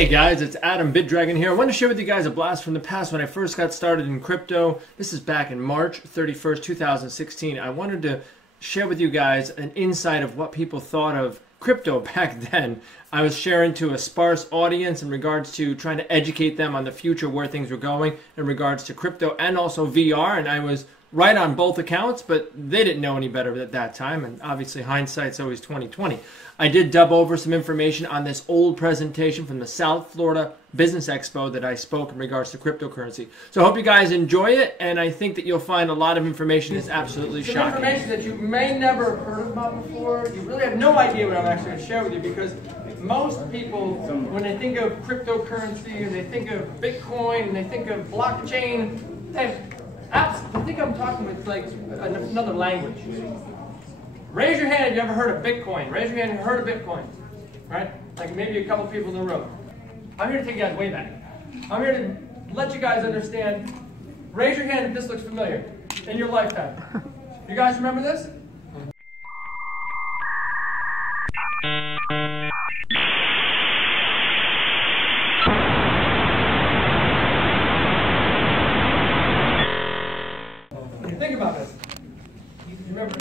Hey guys, it's Adam Bitdragon here. I want to share with you guys a blast from the past when I first got started in crypto. This is back in March 31st, 2016. I wanted to share with you guys an insight of what people thought of crypto back then. I was sharing to a sparse audience in regards to trying to educate them on the future, where things were going in regards to crypto and also VR, and I was right on both accounts, but they didn't know any better at that time, and obviously hindsight's always 20/20. I did dub over some information on this old presentation from the South Florida Business Expo that I spoke in regards to cryptocurrency. So I hope you guys enjoy it, and I think that you'll find a lot of information is absolutely some shocking. Information that you may never have heard about before. You really have no idea what I'm actually going to share with you, because most people, when they think of cryptocurrency and they think of Bitcoin and they think of blockchain, I think I'm talking with like another language. Raise your hand if you ever heard of Bitcoin. Raise your hand if you heard of Bitcoin. Right? Like maybe a couple people in the room. I'm here to take you guys way back. I'm here to let you guys understand. Raise your hand if this looks familiar in your lifetime. You guys remember this? Think about this. You remember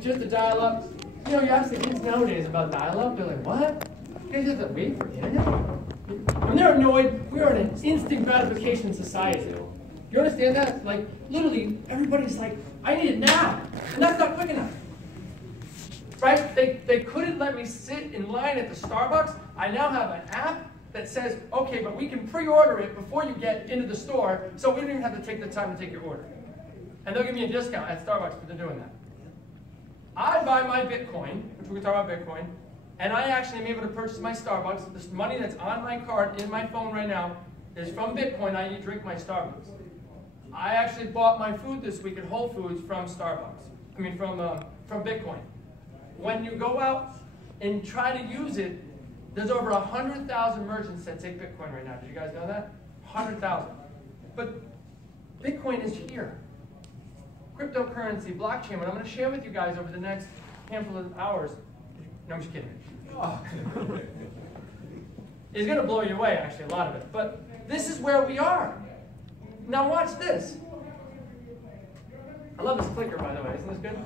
just the dial-up? You know, you ask the kids nowadays about dial-up, they're like, what? You guys have to wait for internet? And they're annoyed. We are in an instant gratification society. You understand that? Like, literally, everybody's like, I need it now. And that's not quick enough. Right? They couldn't let me sit in line at the Starbucks. I now have an app that says, okay, but we can pre-order it before you get into the store, so we don't even have to take the time to take your order. And they'll give me a discount at Starbucks for doing that. I buy my Bitcoin, which we're going to talk about Bitcoin, and I actually am able to purchase my Starbucks. This money that's on my card in my phone right now is from Bitcoin. I drink my Starbucks. I actually bought my food this week at Whole Foods from Starbucks. I mean from Bitcoin. When you go out and try to use it, there's over 100,000 merchants that take Bitcoin right now. Did you guys know that? 100,000. But Bitcoin is here. Cryptocurrency, blockchain, what I'm going to share with you guys over the next handful of hours, no, I'm just kidding. It's going to blow you away, actually, a lot of it. But this is where we are. Now watch this. I love this clicker, by the way. Isn't this good?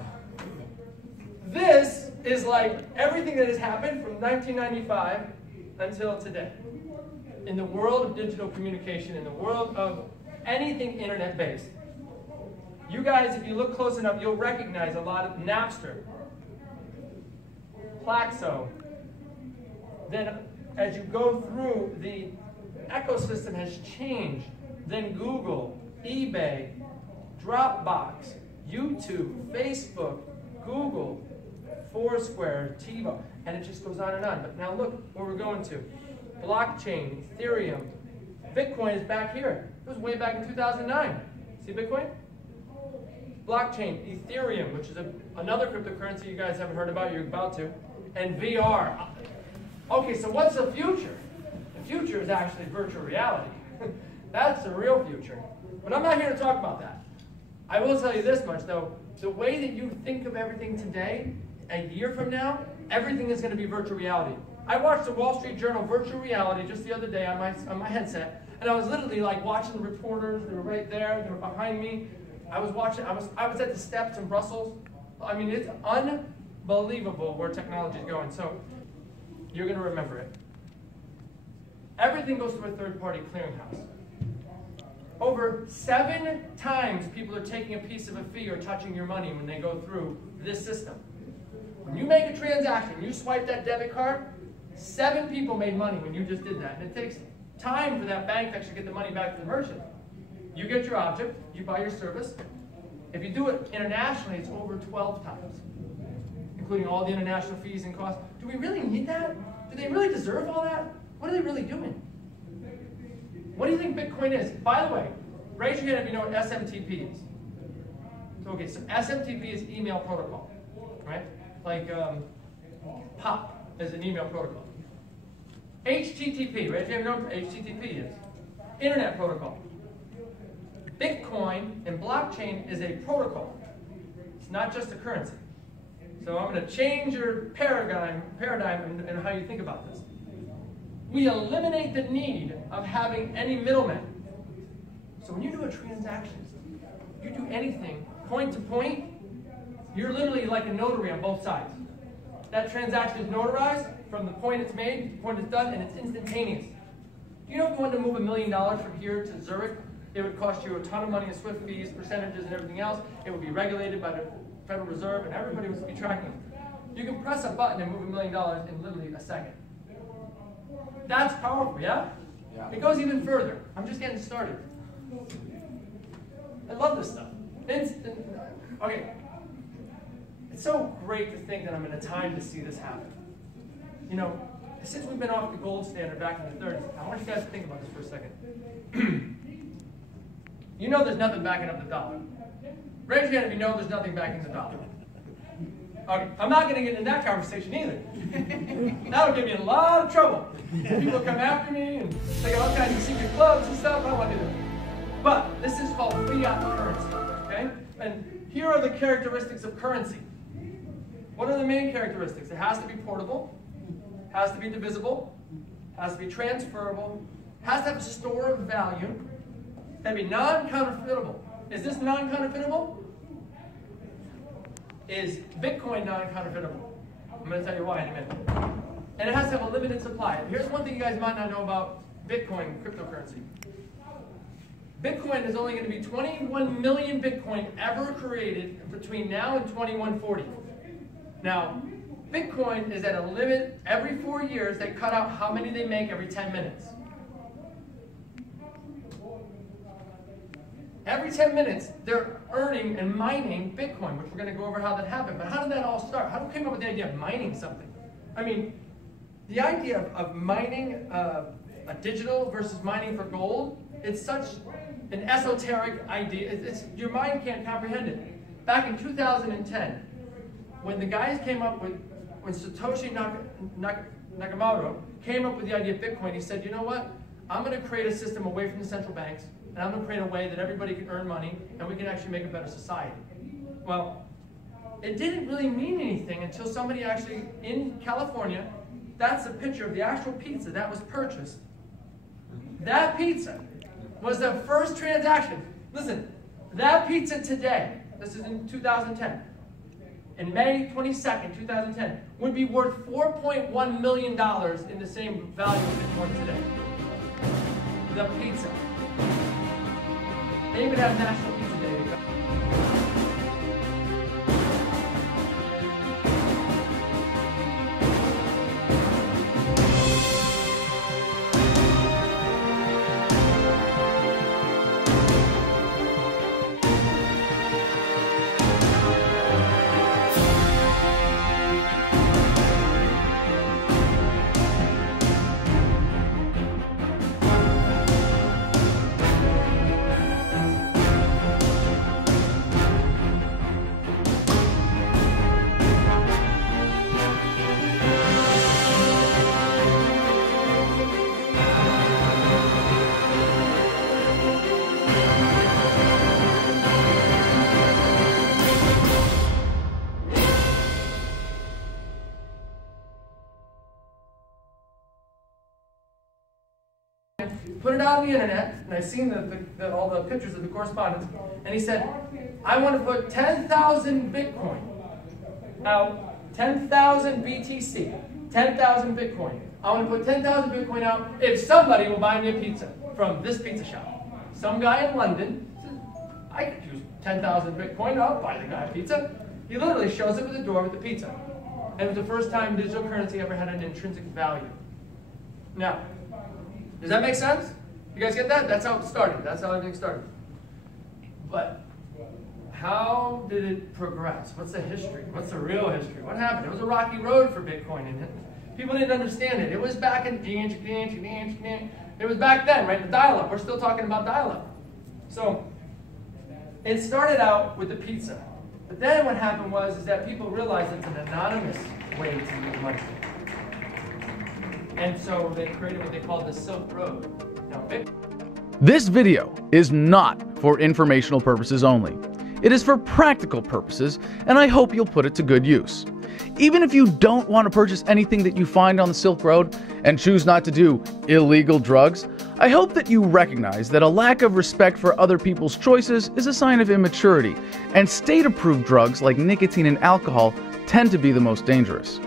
This is like everything that has happened from 1995 until today. In the world of digital communication, in the world of anything internet-based. You guys, if you look close enough, you'll recognize a lot of Napster, Plaxo. Then as you go through, the ecosystem has changed. Then Google, eBay, Dropbox, YouTube, Facebook, Google, Foursquare, TiVo, and it just goes on and on. But now look where we're going to. Blockchain, Ethereum, Bitcoin is back here. It was way back in 2009. See Bitcoin? Blockchain, Ethereum, which is another cryptocurrency you guys haven't heard about, you're about to, and VR. Okay, so what's the future? The future is actually virtual reality. That's the real future. But I'm not here to talk about that. I will tell you this much, though. The way that you think of everything today, a year from now, everything is going to be virtual reality. I watched the Wall Street Journal virtual reality just the other day on my headset, and I was literally like watching the reporters. They were right there. They were behind me. I was watching. I was at the steps in Brussels. I mean, it's unbelievable where technology is going. So you're going to remember it. Everything goes through a third-party clearinghouse. Over 7 times people are taking a piece of a fee or touching your money when they go through this system. When you make a transaction, you swipe that debit card, 7 people made money when you just did that. And it takes time for that bank to actually get the money back to the merchant. You get your object, you buy your service. If you do it internationally, it's over 12 times, including all the international fees and costs. Do we really need that? Do they really deserve all that? What are they really doing? What do you think Bitcoin is? By the way, raise your hand if you know what SMTP is. So, okay, so SMTP is email protocol, right? Like POP is an email protocol. HTTP, raise your hand if you know what HTTP is. Internet protocol. Bitcoin and blockchain is a protocol. It's not just a currency. So I'm going to change your paradigm in how you think about this. We eliminate the need of having any middlemen. So when you do a transaction, you do anything point to point, you're literally like a notary on both sides. That transaction is notarized from the point it's made to the point it's done, and it's instantaneous. You know, if you wanted to move $1 million from here to Zurich, it would cost you a ton of money in SWIFT fees, percentages, and everything else. It would be regulated by the Federal Reserve, and everybody would be tracking it. You can press a button and move $1 million in literally a second. That's powerful, yeah? Yeah. It goes even further. I'm just getting started. I love this stuff. Okay. It's so great to think that I'm in a time to see this happen. You know, since we've been off the gold standard back in the 30s, I want you guys to think about this for a second. You know there's nothing backing up the dollar. Raise your hand if you know there's nothing backing the dollar. Okay, I'm not going to get into that conversation either. That would give me a lot of trouble. People come after me and they got all kinds of secret clubs and stuff. I don't want to do that. But this is called fiat currency, okay? And here are the characteristics of currency. What are the main characteristics? It has to be portable, has to be divisible, has to be transferable, has to have a store of value, has to be non-counterfeitable. Is this non-counterfeitable? Is Bitcoin non-counterfeitable? I'm going to tell you why in a minute. And it has to have a limited supply. Here's one thing you guys might not know about Bitcoin, cryptocurrency. Bitcoin is only going to be 21 million Bitcoin ever created between now and 2140. Now, Bitcoin is at a limit. Every 4 years, they cut out how many they make every 10 minutes. Every 10 minutes, they're earning and mining Bitcoin, which we're going to go over how that happened. But how did that all start? How did we come up with the idea of mining something? I mean, the idea of mining a digital versus mining for gold, it's such an esoteric idea. Your mind can't comprehend it. Back in 2010, when the guys came up with, when Satoshi Nakamoto came up with the idea of Bitcoin, he said, you know what? I'm going to create a system away from the central banks, and I'm going to create a way that everybody can earn money, and we can actually make a better society. Well, it didn't really mean anything until somebody actually, in California, that's a picture of the actual pizza that was purchased. That pizza was the first transaction. Listen, that pizza today, this is in 2010, in May 22nd, 2010, would be worth $4.1 million in the same value of Bitcoin today. The pizza. They even have National Pizza Day. Put it out on the internet, and I've seen all the pictures of the correspondence, and he said, I want to put 10,000 Bitcoin out, 10,000 BTC, 10,000 Bitcoin. I want to put 10,000 Bitcoin out if somebody will buy me a pizza from this pizza shop. Some guy in London says, I could use 10,000 Bitcoin, I'll buy the guy a pizza. He literally shows up at the door with the pizza. And it was the first time digital currency ever had an intrinsic value. Now, does that make sense? You guys get that? That's how it started. That's how everything started. But how did it progress? What's the history? What's the real history? What happened? It was a rocky road for Bitcoin. And people didn't understand it. It was back in... It was back then, right? The dial-up. We're still talking about dial-up. So it started out with the pizza. But then what happened was that people realized it's an anonymous way to make money. And so they created what they called the Silk Road. Now, this video is not for informational purposes only. It is for practical purposes, and I hope you'll put it to good use. Even if you don't want to purchase anything that you find on the Silk Road and choose not to do illegal drugs, I hope that you recognize that a lack of respect for other people's choices is a sign of immaturity, and state-approved drugs like nicotine and alcohol tend to be the most dangerous.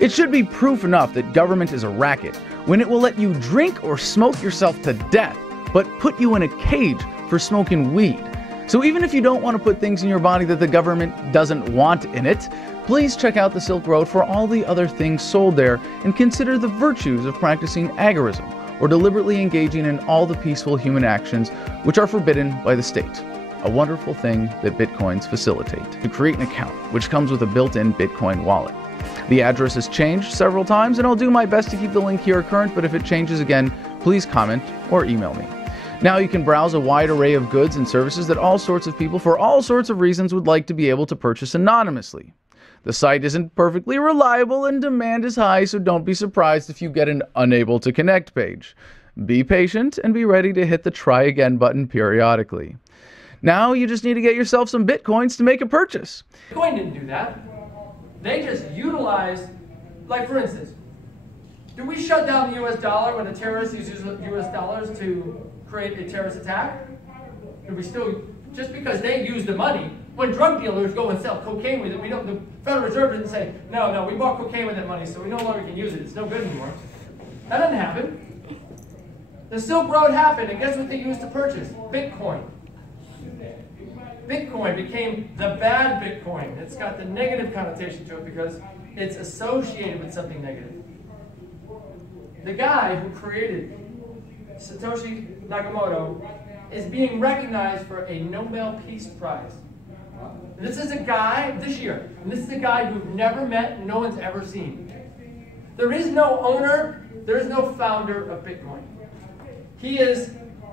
It should be proof enough that government is a racket when it will let you drink or smoke yourself to death, but put you in a cage for smoking weed. So even if you don't want to put things in your body that the government doesn't want in it, please check out the Silk Road for all the other things sold there and consider the virtues of practicing agorism or deliberately engaging in all the peaceful human actions which are forbidden by the state. A wonderful thing that Bitcoins facilitate. To create an account, which comes with a built-in Bitcoin wallet. The address has changed several times, and I'll do my best to keep the link here current, but if it changes again, please comment or email me. Now you can browse a wide array of goods and services that all sorts of people for all sorts of reasons would like to be able to purchase anonymously. The site isn't perfectly reliable and demand is high, so don't be surprised if you get an unable to connect page. Be patient and be ready to hit the try again button periodically. Now you just need to get yourself some Bitcoins to make a purchase. Bitcoin didn't do that. They just utilized, like for instance, do we shut down the US dollar when a terrorist uses US dollars to create a terrorist attack? Do we still, just because they use the money, when drug dealers go and sell cocaine with it, we don't, the Federal Reserve didn't say, no, we bought cocaine with that money, so we no longer can use it. It's no good anymore. That doesn't happen. The Silk Road happened, and guess what they used to purchase? Bitcoin. Bitcoin became the bad Bitcoin. It's got the negative connotation to it because it's associated with something negative. The guy who created Satoshi Nakamoto is being recognized for a Nobel Peace Prize. This is a guy, this year, and this is a guy you've never met and no one's ever seen. There is no owner, there is no founder of Bitcoin. He is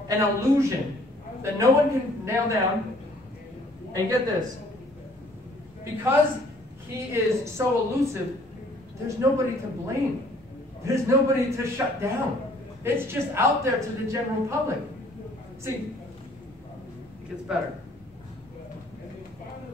an illusion that no one can nail down. And get this, because he is so elusive, there's nobody to blame. There's nobody to shut down. It's just out there to the general public. See, it gets better.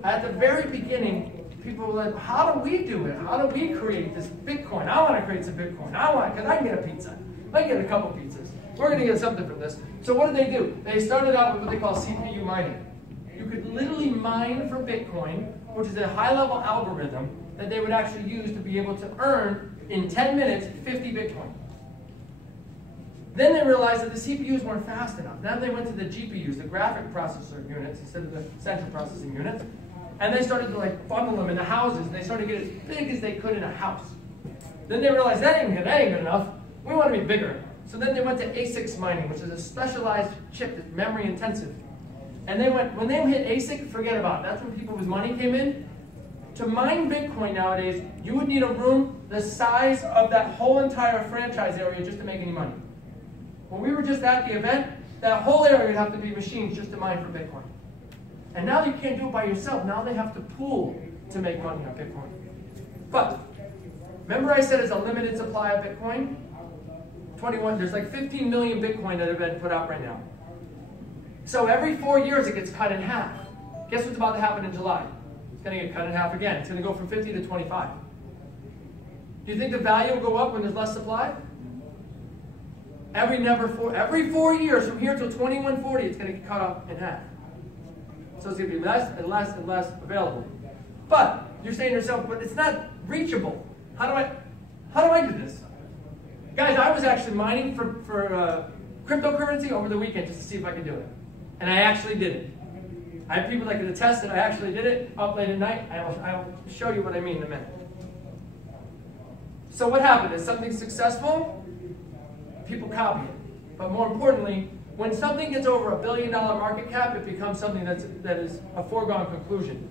At the very beginning, people were like, how do we do it? How do we create this Bitcoin? I want to create some Bitcoin. Because I can get a pizza. I can get a couple pizzas. We're going to get something from this. So what did they do? They started out with what they call CPU mining. You could literally mine for Bitcoin, which is a high-level algorithm that they would actually use to be able to earn, in 10 minutes, 50 Bitcoin. Then they realized that the CPUs weren't fast enough. Then they went to the GPUs, the graphic processor units, instead of the central processing units. And they started to bundle them into houses, and they started to get as big as they could in a house. Then they realized that ain't good enough. We want to be bigger. So then they went to ASICs mining, which is a specialized chip that's memory intensive. And they went, when they hit ASIC, forget about it. That's when people with money came in. To mine Bitcoin nowadays, you would need a room the size of that whole entire franchise area just to make any money. When we were just at the event, that whole area would have to be machines just to mine for Bitcoin. And now you can't do it by yourself. Now they have to pool to make money on Bitcoin. But remember I said it's a limited supply of Bitcoin? There's like 15 million Bitcoin that have been put out right now. So every 4 years it gets cut in half. Guess what's about to happen in July? It's going to get cut in half again. It's going to go from 50 to 25. Do you think the value will go up when there's less supply? Every 4 years from here till 2140, it's going to get cut off in half. So it's going to be less and less and less available. But you're saying to yourself, but it's not reachable. How do I do this? Guys, I was actually mining for cryptocurrency over the weekend just to see if I could do it. And I actually did it. I have people that can attest that I actually did it up late at night. I'll show you what I mean in a minute. So what happened? Is something successful? People copy it. But more importantly, when something gets over $1 billion market cap, it becomes something that is a foregone conclusion.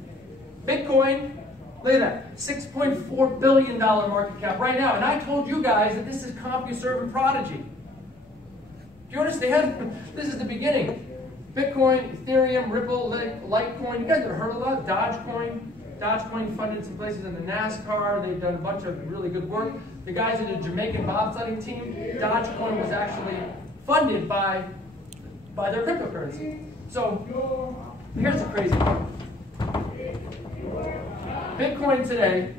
Bitcoin, look at that, $6.4 billion market cap right now. And I told you guys that this is CompuServe and Prodigy. Do you understand? This is the beginning. Bitcoin, Ethereum, Ripple, Litecoin. You guys have heard of that? Dogecoin. Dogecoin funded some places in the NASCAR. They've done a bunch of really good work. The guys in the Jamaican bobsledding team, Dogecoin was actually funded by their cryptocurrency. So here's the crazy part. Bitcoin today,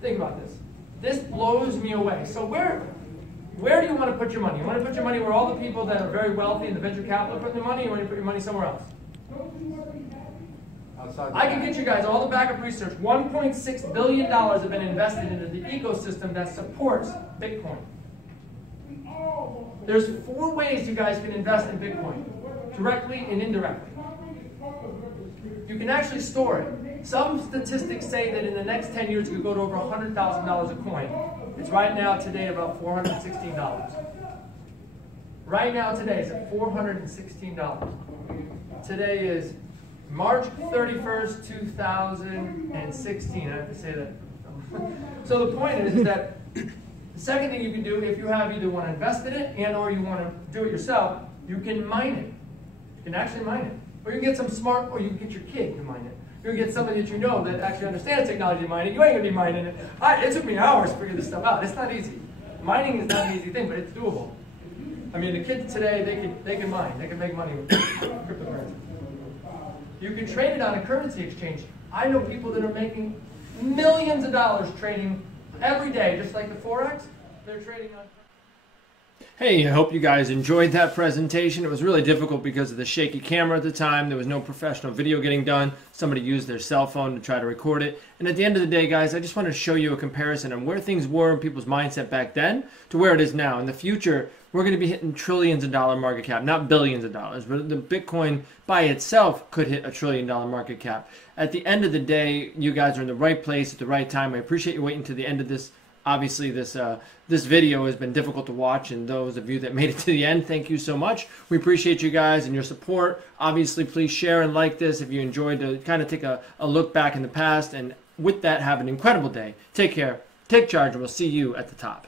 think about this. This blows me away. So where do you want to put your money? You want to put your money where all the people that are very wealthy in the venture capital put their money, or you want to put your money somewhere else? I can get you guys all the backup research. $1.6 billion have been invested into the ecosystem that supports Bitcoin. There's 4 ways you guys can invest in Bitcoin, directly and indirectly. You can actually store it. Some statistics say that in the next 10 years it could go to over $100,000 a coin. It's right now today about $416. Right now today it's at $416. Today is March 31st, 2016. I have to say that. So the point is that the second thing you can do, if you have either want to invest in it and or you want to do it yourself, you can mine it. You can actually mine it. Or you can get some smart, or you can get your kid to mine it. You can get somebody that you know that actually understands technology to mine it. You ain't going to be mining it. It took me hours to figure this stuff out. It's not easy. Mining is not an easy thing, but it's doable. I mean, the kids today, they can mine. They can make money with cryptocurrency. You can trade it on a currency exchange. I know people that are making millions of dollars trading every day, just like the Forex. They're trading on. Hey, I hope you guys enjoyed that presentation. It was really difficult because of the shaky camera at the time. There was no professional video getting done. Somebody used their cell phone to try to record it. And at the end of the day, guys, I just wanted to show you a comparison on where things were in people's mindset back then to where it is now. In the future, we're going to be hitting trillions of dollar market cap, not billions of dollars, but the Bitcoin by itself could hit $1 trillion market cap. At the end of the day, you guys are in the right place at the right time. I appreciate you waiting to the end of this. Obviously, this video has been difficult to watch, and those of you that made it to the end, thank you so much. We appreciate you guys and your support. Obviously, please share and like this if you enjoyed to kind of take a look back in the past. And with that, have an incredible day. Take care, take charge, and we'll see you at the top.